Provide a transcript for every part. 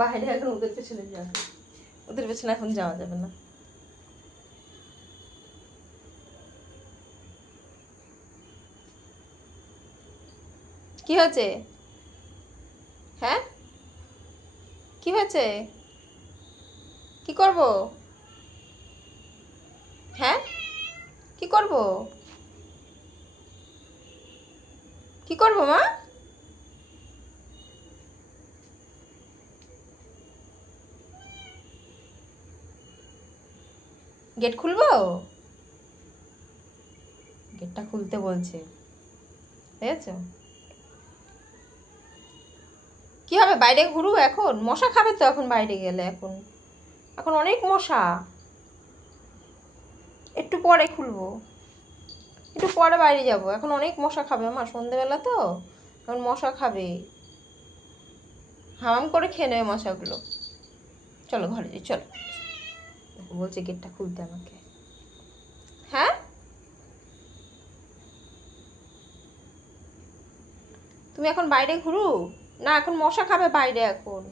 বাইরে এখন ওদের পেছনে যাবে, ওদের পেছনে এখন যাওয়া যাবে না। কি হয়েছে? হ্যাঁ কি হয়েছে? কি করব? হ্যাঁ কি করব? কি করব মা? গেট খুলবো? গেটটা খুলতে বলছে, দেখেছো? কি হবে, বাইরে ঘুরবো এখন? মশা খাবে তো এখন বাইরে গেলে, এখন এখন অনেক মশা। একটু পরে খুলবো, একটু পরে বাইরে যাব, এখন অনেক মশা খাবে আমার, সন্ধেবেলা তো এখন মশা খাবে, হাম করে খেয়ে নেবে মশাগুলো। চলো ঘরে যাই, চলো। বলছে গেটটা খুলতে আমাকে। হ্যাঁ তুমি এখন বাইরে ঘুরু না, এখন মশা খাবে বাইরে এখন।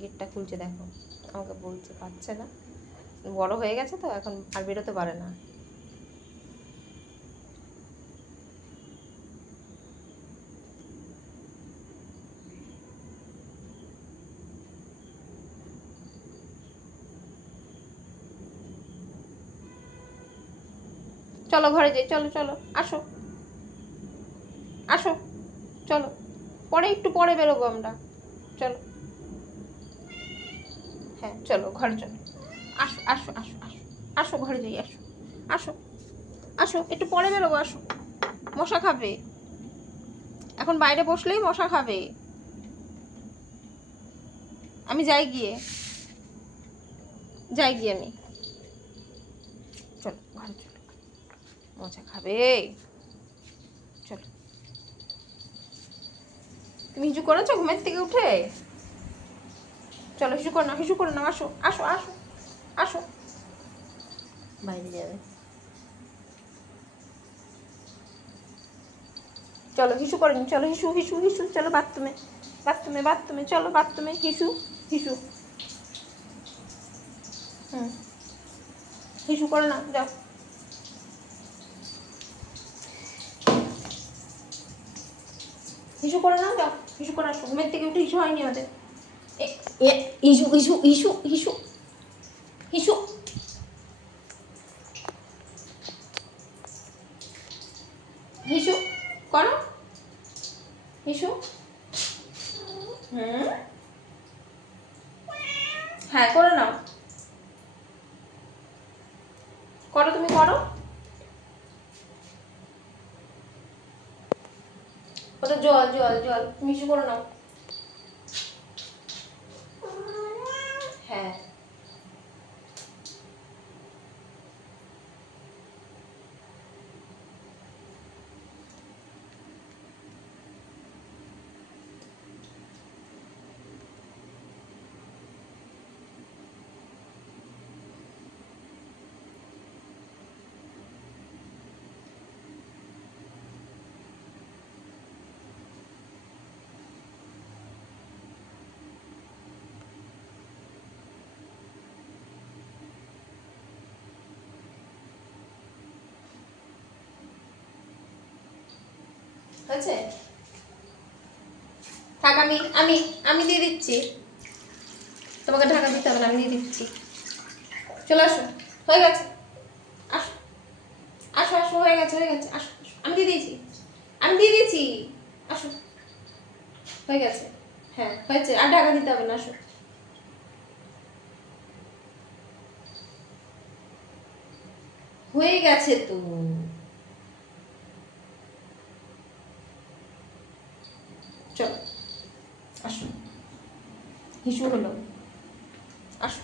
গেটটা খুলছে দেখো, আমাকে বলছে পাচ্ছে না, বড় হয়ে গেছে তো এখন আর বেরোতে পারে না। চলো ঘরে যাই, চলো চলো, আসো আসো, চলো পরে, একটু পরে বেরোবো আমরা, চলো। হ্যাঁ চলো ঘরে চলো, আসো আসো আসো আসো, আসো ঘরে যাই, আসো আসো আসো, একটু পরে বেরোবো, আসো। মশা খাবে এখন, বাইরে বসলেই মশা খাবে। আমি যাই গিয়ে, যাই গিয়ে আমি, চলো ঘরে চলো, মশা খাবে, চলো। তুমি হিজু করেছো ঘুমের থেকে উঠে? চলো হিজু করো না, হিজু করো না, আসো আসো আসো আসো, বাইরে যাবে। চলো হিসু করেনি, চলো হিসু হিসু হিসু, চলো বাথরুমে, বাথরুমে বাথরুমে, চলো বাথরুমে, হিসু হিসু। হুম হিসু করে না, যাও। হিসু করে না, যাও হিসু করে আসো, ঘুমের থেকে উঠে হিসু হয়নি আমাদের। হিসু হিসু হিসু হিসু হিসু, হিসু করো, হিসু। হুম হ্যাঁ করে নাও, করো তুমি করো, ওটা জল জল জল, তুমি হিসু করে নাও। হ্যাঁ হয়েছে, থাক, আমি আমি আমি দিয়ে দিচ্ছি, তোমাকে ঢাকা দিতে হবে না, আমি দিয়ে দিচ্ছি। চলে আসো, হয়ে গেছে, আসো আসো আসো, হয়ে গেছে হয়ে গেছে, আসো আসো, আমি দিয়ে দিয়েছি, আমি দিয়ে দিয়েছি, আসো, হয়ে গেছে। হ্যাঁ হয়েছে, আর ঢাকা দিতে হবে না, আসো। হয়ে গেছে তো, চলো আসো, হিসু হলো, আসো।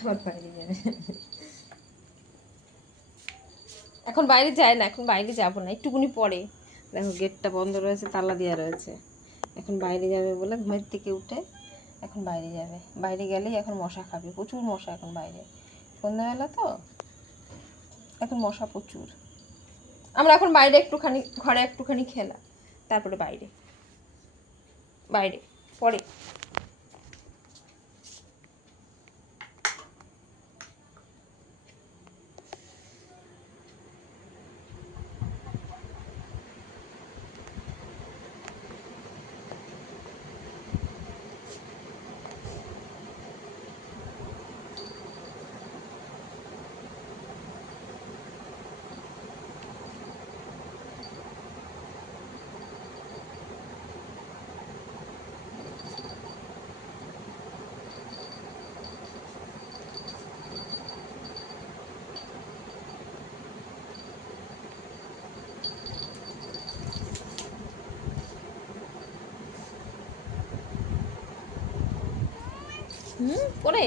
আবার বাইরে যাবে, এখন বাইরে যায় না, এখন বাইরে যাবো না, একটুকুনি পরে। দেখো গেটটা বন্ধ রয়েছে, তালা দেওয়া রয়েছে, এখন বাইরে যাবে বলে ঘুমের থেকে উঠে এখন বাইরে যাবে, বাইরে গেলেই এখন মশা খাবে, প্রচুর মশা এখন বাইরে, সন্ধ্যাবেলা তো এখন মশা প্রচুর। আমরা এখন বাইরে একটুখানি, ঘরে একটুখানি খেলাম, তারপরে বাইরে বাইরে পরে। পরে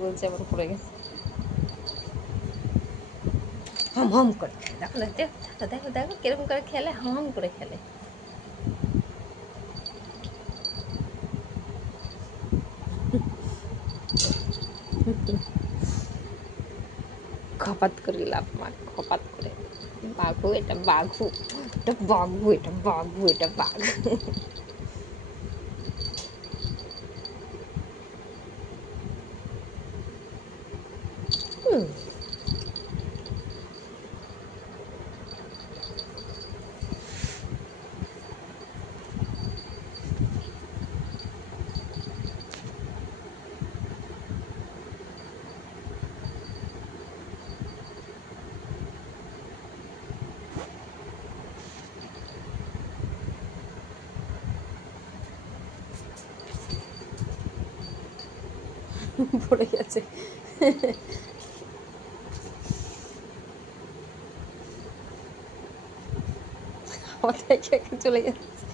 বলছে আবার পড়ে গেছে। হম হম করে দেখো না, দেখো দেখো দেখো কিরকম করে খেলে, হম হম করে খেলে। খপাত করে লাভ মার, খপাত করে। বাঘু এটা বাঘু, এটা বাঘু, এটা বাঘু, এটা বাঘ। পড়ে গেছে। আমাদের চলে যাচ্ছে।